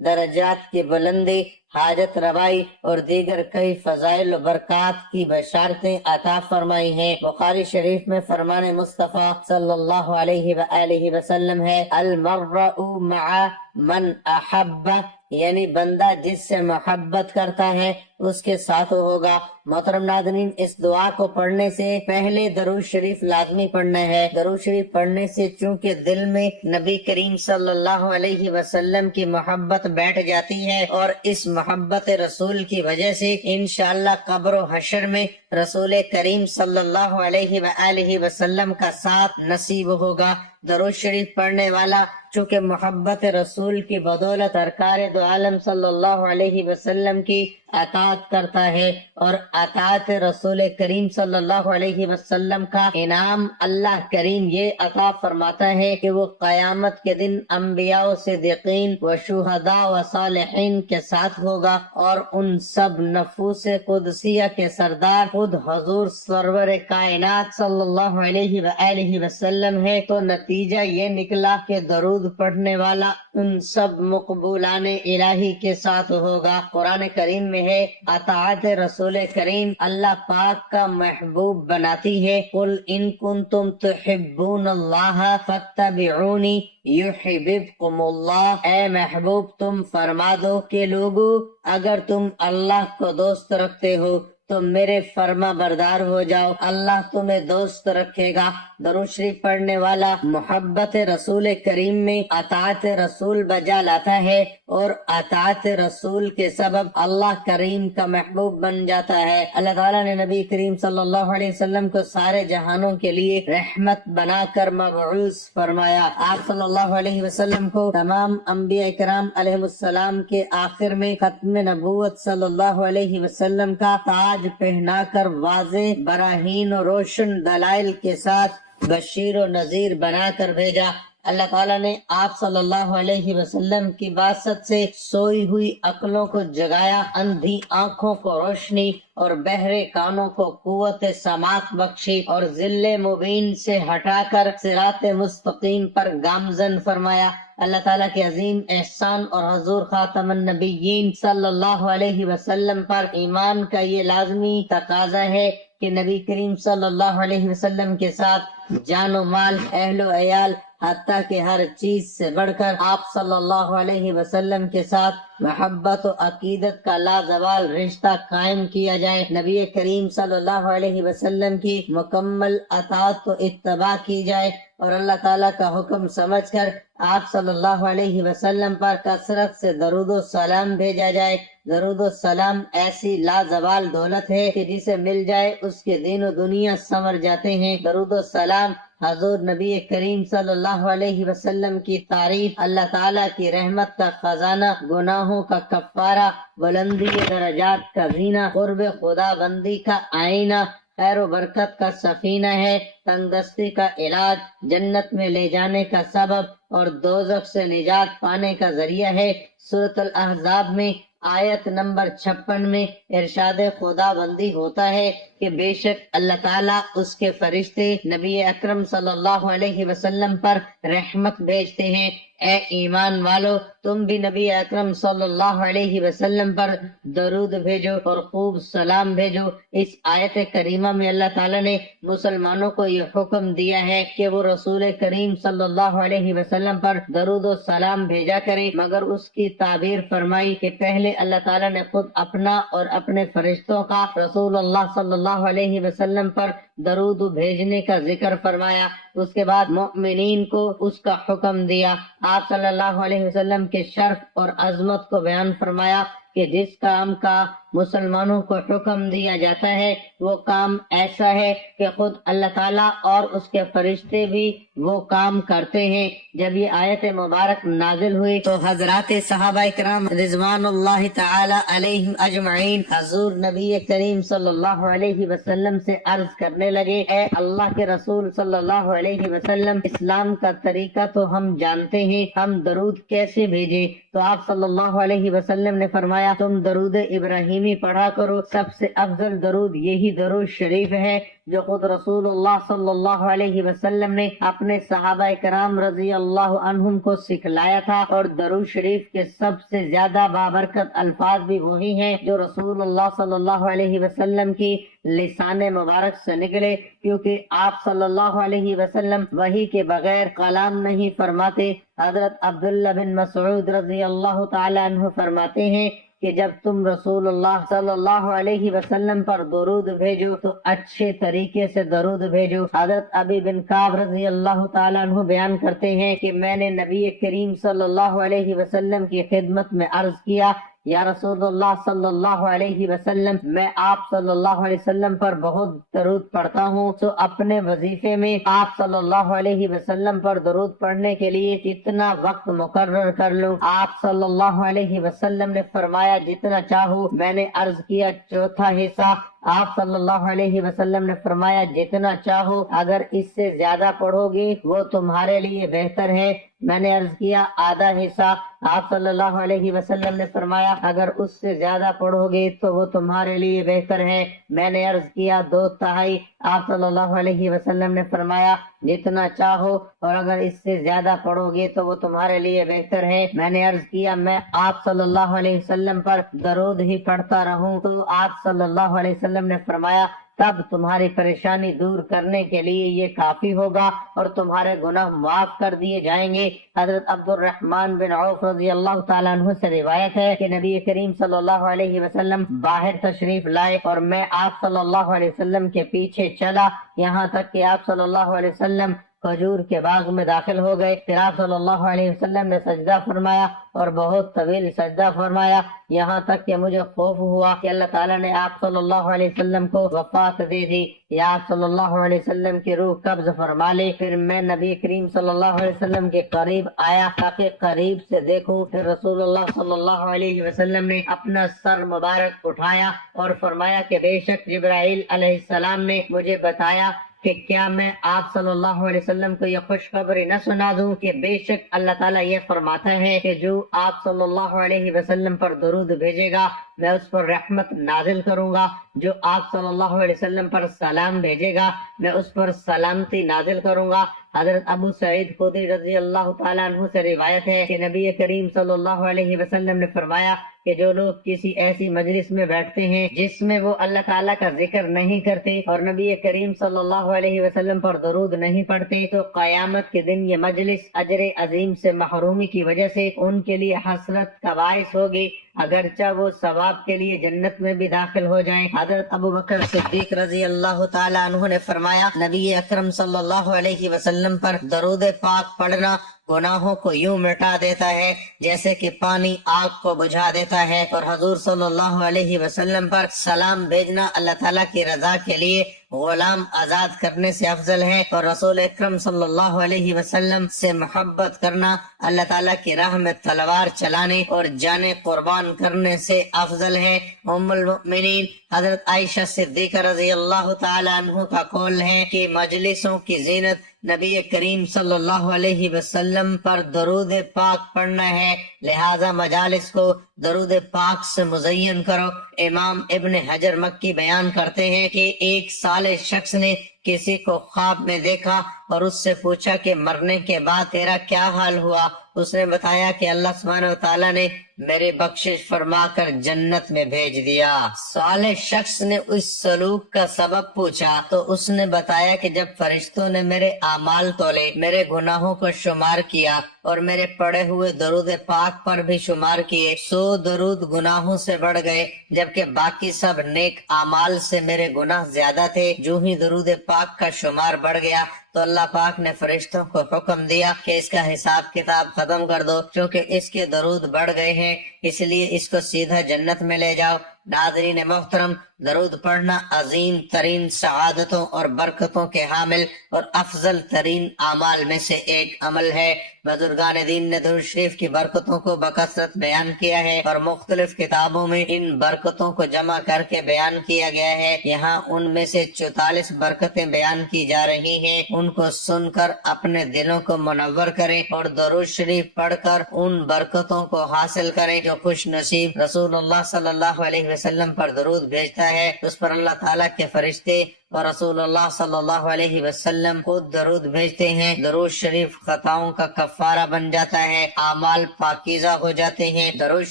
درجات کی بلندی، حاجت روائی اور دیگر کئی فضائل و برکات کی بشارتیں عطا فرمائی ہیں۔ بخاری شریف میں فرمان مصطفیٰ صلی اللہ علیہ وآلہ وسلم ہے، المرء مع من احب، یعنی بندہ جس سے محبت کرتا ہے اس کے ساتھ ہوگا۔ محترم ناظرین، اس دعا کو پڑھنے سے پہلے درود شریف لازمی پڑھنا ہے۔ درود شریف پڑھنے سے چونکہ دل میں نبی کریم صلی اللہ علیہ وسلم کی محبت بیٹھ جاتی ہے اور اس محبت رسول کی وجہ سے انشاءاللہ قبر و حشر میں رسول کریم صلی اللہ علیہ وآلہ وسلم کا ساتھ نصیب ہوگا۔ درود شریف پڑھنے والا چونکہ محبت رسول کی بدولت سرکار دو عالم صلی اللہ علیہ وسلم کی اطاعت کرتا ہے اور اطاعت رسول کریم صلی اللہ علیہ وسلم کا انعام اللہ کریم یہ عطا فرماتا ہے کہ وہ قیامت کے دن انبیاء و صدیقین و شہداء و صالحین کے ساتھ ہوگا اور ان سب نفوس قدسیہ کے سردار خود حضور سرور کائنات صلی اللہ علیہ وآلہ وسلم ہے۔ تو نتیجہ یہ نکلا کہ درود پڑھنے والا ان سب مقبولان الہی کے ساتھ ہوگا۔ قرآن کریم میں ہے، اطاعت رسول کریم اللہ پاک کا محبوب بناتی ہے۔ قل ان کنتم تحبون اللہ فاتبعونی یحببکم اللہ، اے محبوب تم فرما دو کہ لوگو اگر تم اللہ کو دوست رکھتے ہو تو میرے فرما بردار ہو جاؤ، اللہ تمہیں دوست رکھے گا۔ درود شریف پڑھنے والا محبت رسول کریم میں اطاعت رسول بجا لاتا ہے اور اطاعت رسول کے سبب اللہ کریم کا محبوب بن جاتا ہے۔ اللہ تعالیٰ نے نبی کریم صلی اللہ علیہ وسلم کو سارے جہانوں کے لیے رحمت بنا کر مبعوث فرمایا۔ آپ صلی اللہ علیہ وسلم کو تمام انبیاء کرام علیہ السلام کے آخر میں ختم نبوت صلی اللہ علیہ وسلم کا تاج پہنا کر واضح براہین و روشن دلائل کے ساتھ بشیر و نذیر بنا کر بھیجا۔ اللہ تعالیٰ نے آپ صلی اللہ علیہ وسلم کی باسط سے سوئی ہوئی عقلوں کو جگایا، اندھی آنکھوں کو روشنی اور بہرے کانوں کو قوت سماعت بخشی اور ذل مبین سے ہٹا کر صراط مستقیم پر گامزن فرمایا۔ اللہ تعالیٰ کے عظیم احسان اور حضور خاتم النبیین صلی اللہ علیہ وسلم پر ایمان کا یہ لازمی تقاضا ہے کہ نبی کریم صلی اللہ علیہ وسلم کے ساتھ جان و مال، اہل و عیال، حتیٰ کہ ہر چیز سے بڑھ کر آپ صلی اللہ علیہ وسلم کے ساتھ محبت و عقیدت کا لازوال رشتہ قائم کیا جائے۔ نبی کریم صلی اللہ علیہ وسلم کی مکمل اطاعت و اتباع کی جائے اور اللہ تعالیٰ کا حکم سمجھ کر آپ صلی اللہ علیہ وسلم پر کثرت سے درود و سلام بھیجا جائے۔ درود و سلام ایسی لازوال دولت ہے کہ جسے مل جائے اس کے دین و دنیا سنور جاتے ہیں۔ درود و سلام حضور نبی کریم صلی اللہ علیہ وسلم کی تعریف، اللہ تعالیٰ کی رحمت کا خزانہ، گناہوں کا کفارہ، بلندی درجات کا زینہ، قرب خدا بندی کا آئینہ، خیر و برکت کا سفینہ ہے، تنگ دستی کا علاج، جنت میں لے جانے کا سبب اور دوزخ سے نجات پانے کا ذریعہ ہے۔ سورۃ الاحزاب میں آیت نمبر 56 میں ارشاد خدا بندی ہوتا ہے کہ بے شک اللہ تعالیٰ اس کے فرشتے نبی اکرم صلی اللہ علیہ وسلم پر رحمت بھیجتے ہیں۔ اے ایمان والو، تم بھی نبی اکرم صلی اللہ علیہ وسلم پر درود بھیجو اور خوب سلام بھیجو۔ اس آیت کریمہ میں اللہ تعالیٰ نے مسلمانوں کو یہ حکم دیا ہے کہ وہ رسول کریم صلی اللہ علیہ وسلم پر درود و سلام بھیجا کریں، مگر اس کی تعبیر فرمائی کہ پہلے اللہ تعالیٰ نے خود اپنا اور اپنے فرشتوں کا رسول اللہ صلی اللہ علیہ وسلم پر درود بھیجنے کا ذکر فرمایا، اس کے بعد مؤمنین کو اس کا حکم دیا۔ آپ صلی اللہ علیہ وسلم کے شرف اور عظمت کو بیان فرمایا کہ جس کام کا مسلمانوں کو حکم دیا جاتا ہے وہ کام ایسا ہے کہ خود اللہ تعالیٰ اور اس کے فرشتے بھی وہ کام کرتے ہیں۔ جب یہ آیت مبارک نازل ہوئی تو حضرات صحابہ کرام رضوان اللہ تعالی علیہم اجمعین حضور نبی کریم صلی اللہ علیہ وسلم سے عرض کرنے لگے، اے اللہ کے رسول صلی اللہ علیہ وسلم، اسلام کا طریقہ تو ہم جانتے ہیں، ہم درود کیسے بھیجیں؟ تو آپ صلی اللہ علیہ وسلم نے فرمایا، تم درود ابراہیم ابراہیمی پڑھا کرو۔ سب سے افضل درود یہی درود شریف ہے جو خود رسول اللہ صلی اللہ علیہ وسلم نے اپنے صحابہ کرام رضی اللہ عنہم کو سکھلایا تھا، اور درود شریف کے سب سے زیادہ بابرکت الفاظ بھی وہی ہیں جو رسول اللہ صلی اللہ علیہ وسلم کی لسان مبارک سے نکلے، کیونکہ آپ صلی اللہ علیہ وسلم وحی کے بغیر کلام نہیں فرماتے۔ حضرت عبداللہ بن مسعود رضی اللہ تعالی عنہ فرماتے ہیں کہ جب تم رسول اللہ صلی اللہ علیہ وسلم پر درود بھیجو تو اچھے طریقے سے درود بھیجو۔ حضرت ابی بن کعب رضی اللہ تعالیٰ عنہ بیان کرتے ہیں کہ میں نے نبی کریم صلی اللہ علیہ وسلم کی خدمت میں عرض کیا، یا رسول اللہ صلی اللہ علیہ وسلم، میں آپ صلی اللہ علیہ وسلم پر بہت درود پڑھتا ہوں، تو اپنے وظیفے میں آپ صلی اللہ علیہ وسلم پر درود پڑھنے کے لیے کتنا وقت مقرر کر لوں؟ آپ صلی اللہ علیہ وسلم نے فرمایا جتنا چاہو۔ میں نے عرض کیا چوتھا حصہ؟ آپ صلی اللہ علیہ وسلم نے فرمایا جتنا چاہو، اگر اس سے زیادہ پڑھو گے وہ تمہارے لیے بہتر ہے۔ میں نے عرض کیا آدھا حصہ؟ آپ صلی اللہ علیہ وسلم نے فرمایا اگر اس سے زیادہ پڑھو گے تو وہ تمہارے لیے بہتر ہے۔ میں نے عرض کیا 2/3۔ آپ صلی اللہ علیہ وسلم نے فرمایا جتنا چاہو، اور اگر اس سے زیادہ پڑھو گے تو وہ تمہارے لیے بہتر ہے۔ میں نے عرض کیا میں آپ صلی اللہ علیہ وسلم پر درود ہی پڑھتا رہوں، تو آپ صلی اللہ علیہ وسلم نے فرمایا تب تمہاری پریشانی دور کرنے کے لیے یہ کافی ہوگا اور تمہارے گناہ معاف کر دیے جائیں گے۔ حضرت عبد الرحمن بن عوف رضی اللہ تعالیٰ عنہ سے روایت ہے کہ نبی کریم صلی اللہ علیہ وسلم باہر تشریف لائے اور میں آپ صلی اللہ علیہ وسلم کے پیچھے چلا، یہاں تک کہ آپ صلی اللہ علیہ وسلم کھجور کے باغ میں داخل ہو گئے۔ پھر آپ صلی اللہ علیہ وسلم نے سجدہ فرمایا اور بہت طویل سجدہ فرمایا، یہاں تک کہ مجھے خوف ہوا کہ اللہ تعالیٰ نے آپ صلی اللہ علیہ وسلم کو وفات دے دی یا آپ صلی اللہ علیہ وسلم کی روح قبض فرما لی۔ پھر میں نبی کریم صلی اللہ علیہ وسلم کے قریب آیا تاکہ قریب سے دیکھوں۔ پھر رسول اللہ صلی اللہ علیہ وسلم نے اپنا سر مبارک اٹھایا اور فرمایا کہ بے شک جبرائیل علیہ السلام نے مجھے بتایا کہ کیا میں آپ صلی اللہ علیہ وسلم کو یہ خوشخبری نہ سنا دوں کہ بے شک اللہ تعالیٰ یہ فرماتا ہے کہ جو آپ صلی اللہ علیہ وسلم پر درود بھیجے گا میں اس پر رحمت نازل کروں گا، جو آپ صلی اللہ علیہ وسلم پر سلام بھیجے گا میں اس پر سلامتی نازل کروں گا۔ حضرت ابو سعید خدری رضی اللہ تعالیٰ عنہ سے روایت ہے کہ نبی کریم صلی اللہ علیہ وسلم نے فرمایا کہ جو لوگ کسی ایسی مجلس میں بیٹھتے ہیں جس میں وہ اللہ تعالیٰ کا ذکر نہیں کرتے اور نبی کریم صلی اللہ علیہ وسلم پر درود نہیں پڑھتے تو قیامت کے دن یہ مجلس اجر عظیم سے محرومی کی وجہ سے ان کے لیے حسرت کا باعث ہوگی، اگرچہ وہ ثواب کے لیے جنت میں بھی داخل ہو جائیں۔ حضرت ابو بکر صدیق رضی اللہ تعالیٰ عنہ نے فرمایا نبی اکرم صلی اللہ علیہ وسلم پر درود پاک پڑھنا گناہوں کو یوں مٹا دیتا ہے جیسے کہ پانی آگ کو بجھا دیتا ہے، اور حضور صلی اللہ علیہ وسلم پر سلام بھیجنا اللہ تعالیٰ کی رضا کے لیے غلام آزاد کرنے سے افضل ہے، اور رسول اکرم صلی اللہ علیہ وسلم سے محبت کرنا اللہ تعالیٰ کی راہ میں تلوار چلانے اور جانیں قربان کرنے سے افضل ہے۔ ام المؤمنین حضرت عائشہ صدیقہ رضی اللہ تعالی عنہ کا قول ہے کہ مجلسوں کی زینت نبی کریم صلی اللہ علیہ وسلم پر درود پاک پڑھنا ہے، لہذا مجالس کو درود پاک سے مزین کرو۔ امام ابن حجر مکی بیان کرتے ہیں کہ ایک صالح شخص نے کسی کو خواب میں دیکھا اور اس سے پوچھا کہ مرنے کے بعد تیرا کیا حال ہوا؟ اس نے بتایا کہ اللہ سبحانہ و تعالیٰ نے میرے بخشش فرما کر جنت میں بھیج دیا۔ صالح شخص نے اس سلوک کا سبب پوچھا تو اس نے بتایا کہ جب فرشتوں نے میرے اعمال تولے، میرے گناہوں کو شمار کیا اور میرے پڑھے ہوئے درود پاک پر بھی شمار کیے، 100 درود گناہوں سے بڑھ گئے، جبکہ باقی سب نیک اعمال سے میرے گناہ زیادہ تھے۔ جو ہی درود پاک کا شمار بڑھ گیا تو اللہ پاک نے فرشتوں کو حکم دیا کہ اس کا حساب کتاب ختم کر دو، چونکہ اس کے درود بڑھ گئے ہیں اس لیے اس کو سیدھا جنت میں لے جاؤ۔ ناظرین محترم، درود پڑھنا عظیم ترین سعادتوں اور برکتوں کے حامل اور افضل ترین اعمال میں سے ایک عمل ہے۔ بزرگان دین نے درود شریف کی برکتوں کو بکثرت بیان کیا ہے اور مختلف کتابوں میں ان برکتوں کو جمع کر کے بیان کیا گیا ہے۔ یہاں ان میں سے 44 برکتیں بیان کی جا رہی ہیں۔ ان ان کو سن کر اپنے دلوں کو منور کریں اور درود شریف پڑھ کر ان برکتوں کو حاصل کریں جو خوش نصیب رسول اللہ صلی اللہ علیہ وسلم پر درود بھیجتا ہے، اس پر اللہ تعالیٰ کے فرشتے اور رسول اللہ صلی اللہ علیہ وسلم خود درود بھیجتے ہیں۔ درود شریف خطاؤں کا کفارہ بن جاتا ہے، اعمال پاکیزہ ہو جاتے ہیں، درود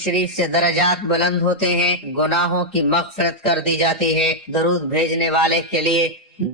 شریف سے درجات بلند ہوتے ہیں، گناہوں کی مغفرت کر دی جاتی ہے۔ درود بھیجنے والے کے لیے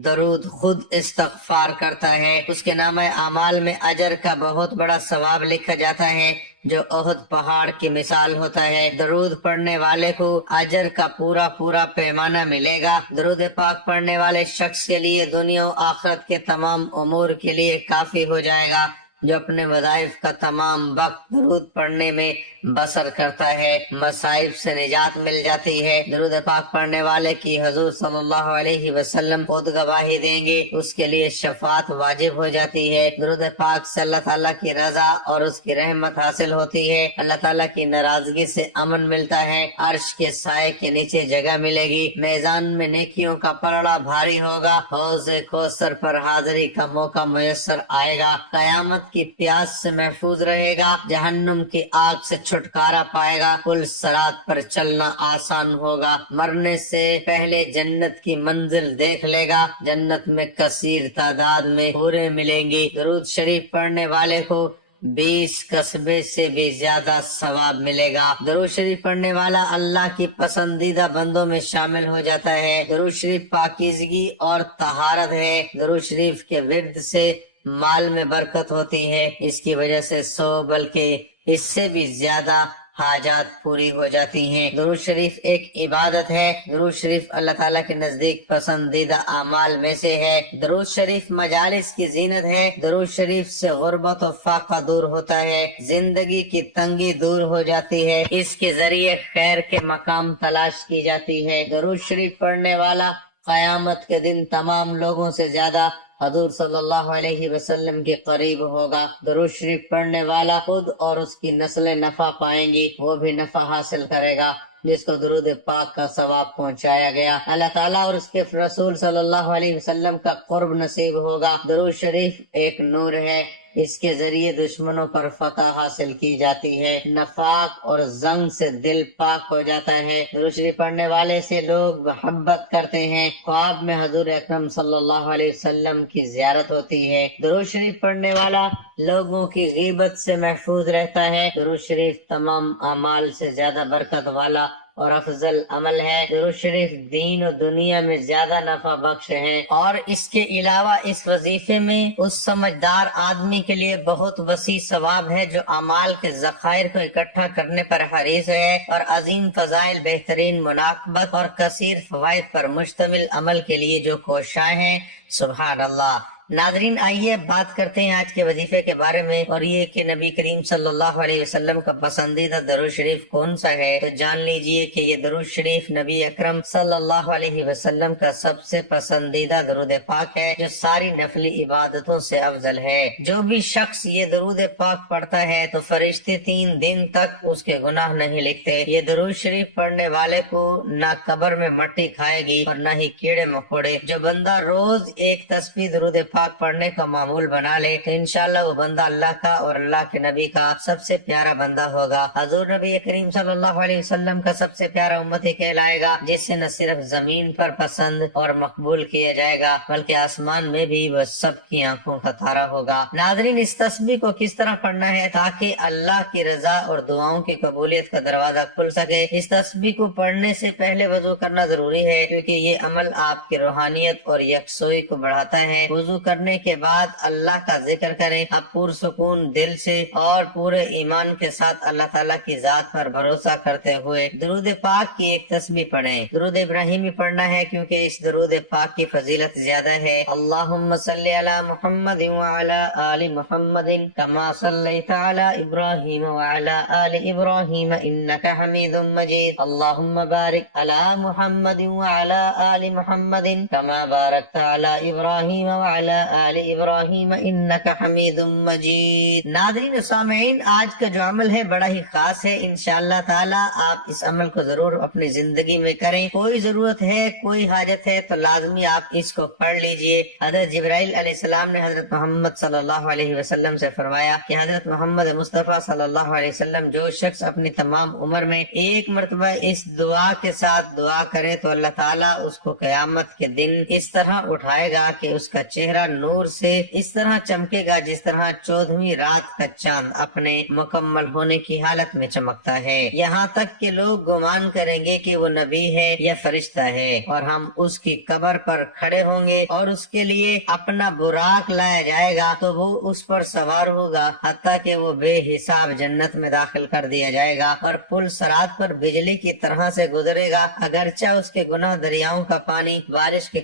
درود خود استغفار کرتا ہے، اس کے نامہ اعمال میں اجر کا بہت بڑا ثواب لکھا جاتا ہے جو احد پہاڑ کی مثال ہوتا ہے۔ درود پڑھنے والے کو اجر کا پورا پیمانہ ملے گا۔ درود پاک پڑھنے والے شخص کے لیے دنیا و آخرت کے تمام امور کے لیے کافی ہو جائے گا، جو اپنے وظائف کا تمام وقت درود پڑھنے میں بسر کرتا ہے، مصائب سے نجات مل جاتی ہے۔ درود پاک پڑھنے والے کی حضور صلی اللہ علیہ وسلم خود گواہی دیں گے، اس کے لیے شفاعت واجب ہو جاتی ہے۔ درود پاک سے اللہ تعالیٰ کی رضا اور اس کی رحمت حاصل ہوتی ہے، اللہ تعالیٰ کی ناراضگی سے امن ملتا ہے، عرش کے سائے کے نیچے جگہ ملے گی، میزان میں نیکیوں کا پلڑا بھاری ہوگا، حوض کوثر پر حاضری کا موقع میسر آئے گا، قیامت کی پیاس سے محفوظ رہے گا، جہنم کی آگ سے چھٹکارا پائے گا، پل صراط پر چلنا آسان ہوگا، مرنے سے پہلے جنت کی منزل دیکھ لے گا، جنت میں کثیر تعداد میں حوریں ملیں گی۔ درود شریف پڑھنے والے کو 20 قصبے سے بھی زیادہ ثواب ملے گا۔ درود شریف پڑھنے والا اللہ کی پسندیدہ بندوں میں شامل ہو جاتا ہے۔ درود شریف پاکیزگی اور طہارت ہے۔ درود شریف کے ورد سے مال میں برکت ہوتی ہے، اس کی وجہ سے 100 بلکہ اس سے بھی زیادہ حاجات پوری ہو جاتی ہیں۔ درود شریف ایک عبادت ہے، درود شریف اللہ تعالیٰ کے نزدیک پسندیدہ اعمال میں سے ہے۔ درود شریف مجالس کی زینت ہے، درود شریف سے غربت و فاقہ دور ہوتا ہے، زندگی کی تنگی دور ہو جاتی ہے، اس کے ذریعے خیر کے مقام تلاش کی جاتی ہے۔ درود شریف پڑھنے والا قیامت کے دن تمام لوگوں سے زیادہ حضور صلی اللہ علیہ وسلم کے قریب ہوگا۔ درود شریف پڑھنے والا خود اور اس کی نسلیں نفع پائیں گی، وہ بھی نفع حاصل کرے گا جس کو درود پاک کا ثواب پہنچایا گیا۔ اللہ تعالیٰ اور اس کے رسول صلی اللہ علیہ وسلم کا قرب نصیب ہوگا۔ درود شریف ایک نور ہے، اس کے ذریعے دشمنوں پر فتح حاصل کی جاتی ہے، نفاق اور زنگ سے دل پاک ہو جاتا ہے۔ درود شریف پڑھنے والے سے لوگ محبت کرتے ہیں، خواب میں حضور اکرم صلی اللہ علیہ وسلم کی زیارت ہوتی ہے۔ درود شریف پڑھنے والا لوگوں کی غیبت سے محفوظ رہتا ہے۔ درود شریف تمام اعمال سے زیادہ برکت والا اور افضل عمل ہے۔ درود شریف دین و دنیا میں زیادہ نفع بخش ہے، اور اس کے علاوہ اس وظیفے میں اس سمجھدار آدمی کے لیے بہت وسیع ثواب ہے جو اعمال کے ذخائر کو اکٹھا کرنے پر حریص ہے، اور عظیم فضائل، بہترین مناقبت اور کثیر فوائد پر مشتمل عمل کے لیے جو کوشاں ہیں۔ سبحان اللہ۔ ناظرین، آئیے بات کرتے ہیں آج کے وظیفے کے بارے میں، اور یہ کہ نبی کریم صلی اللہ علیہ وسلم کا پسندیدہ درود شریف کون سا ہے۔ تو جان لیجئے کہ یہ درود شریف نبی اکرم صلی اللہ علیہ وسلم کا سب سے پسندیدہ درود پاک ہے، جو ساری نفلی عبادتوں سے افضل ہے۔ جو بھی شخص یہ درود پاک پڑھتا ہے تو فرشتے 3 دن تک اس کے گناہ نہیں لکھتے۔ یہ درود شریف پڑھنے والے کو نہ قبر میں مٹی کھائے گی اور نہ ہی کیڑے مکوڑے۔ جو بندہ روز ایک تسبیح درود پاک پڑھنے کا معمول بنا لے تو انشاءاللہ وہ بندہ اللہ کا اور اللہ کے نبی کا سب سے پیارا بندہ ہوگا۔ حضور نبی کریم صلی اللہ علیہ وسلم کا سب سے پیارا امتی کہلائے گا، جس سے نہ صرف زمین پر پسند اور مقبول کیا جائے گا بلکہ آسمان میں بھی وہ سب کی آنکھوں کا تارا ہوگا۔ ناظرین، اس تسبیح کو کس طرح پڑھنا ہے تاکہ اللہ کی رضا اور دعاؤں کی قبولیت کا دروازہ کھل سکے؟ اس تسبیح کو پڑھنے سے پہلے وضو کرنا ضروری ہے، کیونکہ یہ عمل آپ کی روحانیت اور یکسوئی کو بڑھاتا ہے۔ وضو کرنے کے بعد اللہ کا ذکر کریں، اب پرسکون دل سے اور پورے ایمان کے ساتھ اللہ تعالیٰ کی ذات پر بھروسہ کرتے ہوئے درود پاک کی ایک تسبیح پڑھیں۔ درود ابراہیمی پڑھنا ہے کیونکہ اس درود پاک کی فضیلت زیادہ ہے۔ اللہم صلی علی محمد وعلی آل محمد کما صلیت علی ابراہیم وعلی آل ابراہیم انک حمید مجید۔ اللہم بارک علی محمد وعلی آل محمد کما بارکت علی ابراہیم وعلی وعلی آل ابراہیم انک حمید مجید۔ ناظرین و سامعین، آج کا جو عمل ہے بڑا ہی خاص ہے، انشاءاللہ تعالی آپ اس عمل کو ضرور اپنی زندگی میں کریں۔ کوئی ضرورت ہے، کوئی حاجت ہے تو لازمی آپ اس کو پڑھ لیجئے۔ حضرت جبرائیل علیہ السلام نے حضرت محمد صلی اللہ علیہ وسلم سے فرمایا کہ حضرت محمد مصطفیٰ صلی اللہ علیہ وسلم جو شخص اپنی تمام عمر میں ایک مرتبہ اس دعا کے ساتھ دعا کرے تو اللہ تعالیٰ اس کو قیامت کے دن اس طرح اٹھائے گا کہ اس کا چہرہ نور سے اس طرح چمکے گا جس طرح 14ویں رات کا چاند اپنے مکمل ہونے کی حالت میں چمکتا ہے، یہاں تک کہ لوگ گمان کریں گے کہ وہ نبی ہے یا فرشتہ ہے، اور ہم اس کی قبر پر کھڑے ہوں گے اور اس کے لیے اپنا براق لایا جائے گا تو وہ اس پر سوار ہوگا حتیٰ کہ وہ بے حساب جنت میں داخل کر دیا جائے گا، اور پل صراط پر بجلی کی طرح سے گزرے گا، اگرچہ اس کے گناہ دریاؤں کا پانی بارش کے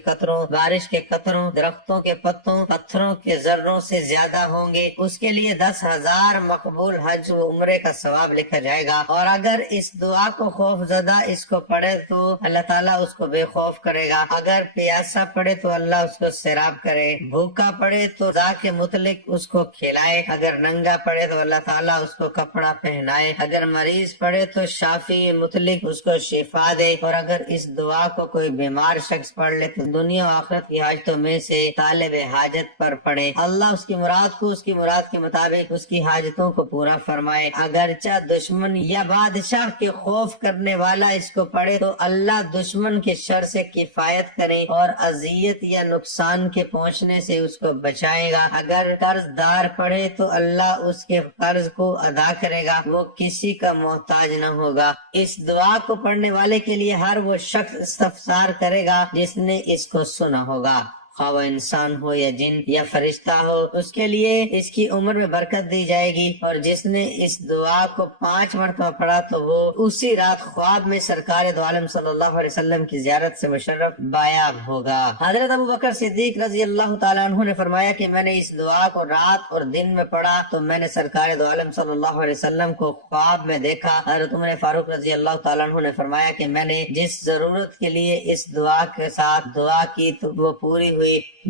قطروں درختوں کے پتوں پتھروں کے ذروں سے زیادہ ہوں گے، اس کے لیے 10,000 مقبول حج و عمرے کا ثواب لکھا جائے گا۔ اور اگر اس دعا کو خوف زدہ اس کو پڑھے تو اللہ تعالیٰ اس کو بے خوف کرے گا، اگر پیاسا پڑے تو اللہ اس کو سیراب کرے، بھوکا پڑے تو ذات متعلق اس کو کھلائے، اگر ننگا پڑے تو اللہ تعالیٰ اس کو کپڑا پہنائے، اگر مریض پڑے تو شافی متعلق اس کو شفا دے، اور اگر اس دعا کو کوئی بیمار شخص پڑھ لے تو دنیا و آخرت کی حاجتوں میں سے طالب حاجت پر پڑے، اللہ اس کی مراد کو اس کی مراد کے مطابق اس کی حاجتوں کو پورا فرمائے، اگرچہ دشمن یا بادشاہ کے خوف کرنے والا اس کو پڑھے تو اللہ دشمن کے شر سے کفایت کرے اور اذیت یا نقصان کے پہنچنے سے اس کو بچائے گا، اگر قرض دار پڑھے تو اللہ اس کے قرض کو ادا کرے گا، وہ کسی کا محتاج نہ ہوگا۔ اس دعا کو پڑھنے والے کے لیے ہر وہ شخص استفسار کرے گا جس نے اس کو سنا ہوگا، خواہ وہ انسان ہو یا جن یا فرشتہ ہو، اس کے لیے اس کی عمر میں برکت دی جائے گی، اور جس نے اس دعا کو 5 مرتبہ پڑھا تو وہ اسی رات خواب میں سرکار دو عالم صلی اللہ علیہ وسلم کی زیارت سے مشرف بایاب ہوگا۔ حضرت ابوبکر صدیق رضی اللہ تعالیٰ عنہ نے فرمایا کہ میں نے اس دعا کو رات اور دن میں پڑھا تو میں نے سرکار دو عالم صلی اللہ علیہ وسلم کو خواب میں دیکھا۔ حضرت عمر فاروق رضی اللہ تعالیٰ عنہ نے فرمایا کہ میں نے جس ضرورت کے لیے اس دعا کے ساتھ دعا کی تو وہ پوری ہوئی،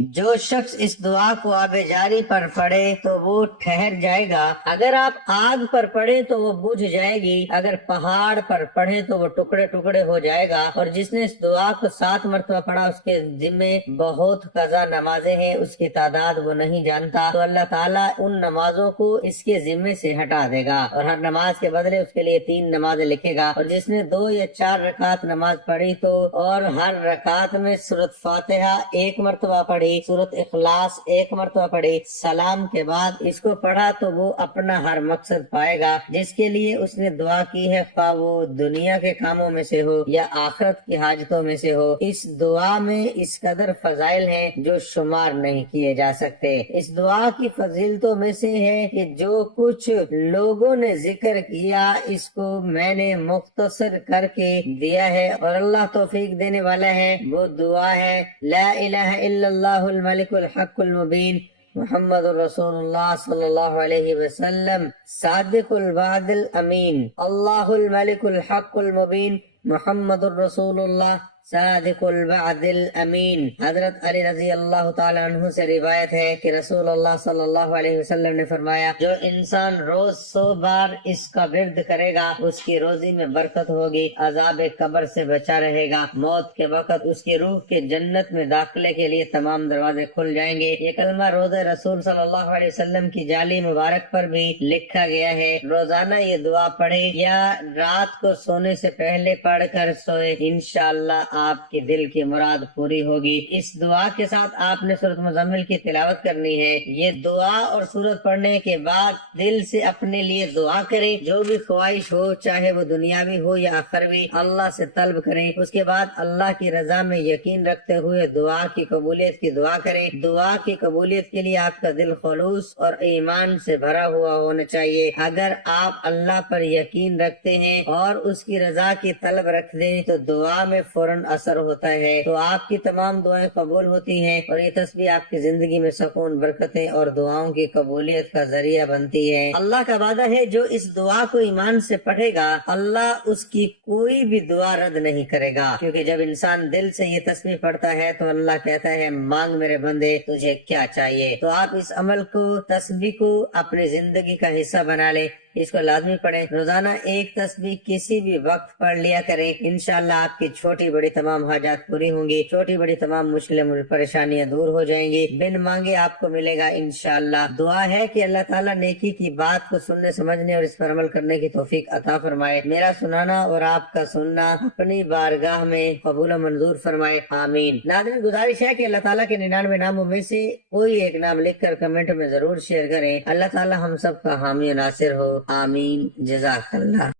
جو شخص اس دعا کو آب جاری پر پڑھے تو وہ ٹھہر جائے گا، اگر آپ آگ پر پڑھے تو وہ بجھ جائے گی، اگر پہاڑ پر پڑھے تو وہ ٹکڑے ٹکڑے ہو جائے گا، اور جس نے اس دعا کو 7 مرتبہ پڑھا اس کے ذمے بہت قضا نمازیں ہیں، اس کی تعداد وہ نہیں جانتا، تو اللہ تعالیٰ ان نمازوں کو اس کے ذمے سے ہٹا دے گا اور ہر نماز کے بدلے اس کے لیے 3 نمازیں لکھے گا، اور جس نے 2 یا 4 رکعت نماز پڑھی تو اور ہر رکعت میں سورۃ فاتحہ 1 مرتبہ پڑھی، سورۃ اخلاص 1 مرتبہ پڑھی، سلام کے بعد اس کو پڑھا تو وہ اپنا ہر مقصد پائے گا جس کے لیے اس نے دعا کی ہے، خواہ وہ دنیا کے کاموں میں سے ہو یا آخرت کی حاجتوں میں سے ہو۔ اس دعا میں اس قدر فضائل ہیں جو شمار نہیں کیے جا سکتے۔ اس دعا کی فضیلتوں میں سے ہے کہ جو کچھ لوگوں نے ذکر کیا اس کو میں نے مختصر کر کے دیا ہے، اور اللہ توفیق دینے والا ہے۔ وہ دعا ہے لا الہ الا اللہ الملک الحق المبین محمد الرسول اللہ صلی اللہ علیہ وسلم صادق الوعد الامین، اللہ الملک الحق المبین محمد الرسول اللہ صادق الوعد الامین۔ حضرت علی رضی اللہ تعالی عنہ سے روایت ہے کہ رسول اللہ صلی اللہ علیہ وسلم نے فرمایا، جو انسان روز 100 بار اس کا ورد کرے گا اس کی روزی میں برکت ہوگی، عذاب قبر سے بچا رہے گا، موت کے وقت اس کی روح کے جنت میں داخلے کے لیے تمام دروازے کھل جائیں گے۔ یہ کلمہ روز رسول صلی اللہ علیہ وسلم کی جالی مبارک پر بھی لکھا گیا ہے۔ روزانہ یہ دعا پڑھے یا رات کو سونے سے پہلے پڑھ کر سوئے، انشاءاللہ آپ کی دل کی مراد پوری ہوگی۔ اس دعا کے ساتھ آپ نے سورۃ مزمل کی تلاوت کرنی ہے۔ یہ دعا اور سورت پڑھنے کے بعد دل سے اپنے لیے دعا کریں، جو بھی خواہش ہو چاہے وہ دنیاوی ہو یا آخروی، اللہ سے طلب کریں۔ اس کے بعد اللہ کی رضا میں یقین رکھتے ہوئے دعا کی قبولیت کی دعا کریں۔ دعا کی قبولیت کے لیے آپ کا دل خلوص اور ایمان سے بھرا ہوا ہونا چاہیے۔ اگر آپ اللہ پر یقین رکھتے ہیں اور اس کی رضا کی طلب رکھ دیں تو دعا میں فوراً فوراً اثر ہوتا ہے تو آپ کی تمام دعائیں قبول ہوتی ہیں اور یہ تسبیح آپ کی زندگی میں سکون، برکتیں اور دعاؤں کی قبولیت کا ذریعہ بنتی ہے۔ اللہ کا وعدہ ہے جو اس دعا کو ایمان سے پڑھے گا اللہ اس کی کوئی بھی دعا رد نہیں کرے گا، کیونکہ جب انسان دل سے یہ تسبیح پڑھتا ہے تو اللہ کہتا ہے مانگ میرے بندے تجھے کیا چاہیے۔ تو آپ اس عمل کو، تسبیح کو اپنی زندگی کا حصہ بنا لیں، اس کو لازمی پڑھیں۔ روزانہ ایک تسبیح کسی بھی وقت پڑھ لیا کریں، انشاءاللہ آپ کی چھوٹی بڑی تمام حاجات پوری ہوں گی، چھوٹی بڑی تمام مشکلیں پریشانیاں دور ہو جائیں گی، بن مانگے آپ کو ملے گا انشاءاللہ۔ دعا ہے کہ اللہ تعالیٰ نیکی کی بات کو سننے، سمجھنے اور اس پر عمل کرنے کی توفیق عطا فرمائے۔ میرا سنانا اور آپ کا سننا اپنی بارگاہ میں قبول و منظور فرمائے، آمین۔ ناظرین، گزارش ہے کہ اللہ تعالیٰ کے 99 ناموں میں سے کوئی ایک نام لکھ کر کمنٹ میں ضرور شیئر کریں۔ اللہ تعالیٰ ہم سب کا حامی و ناصر ہو، آمین۔ جزاک اللہ۔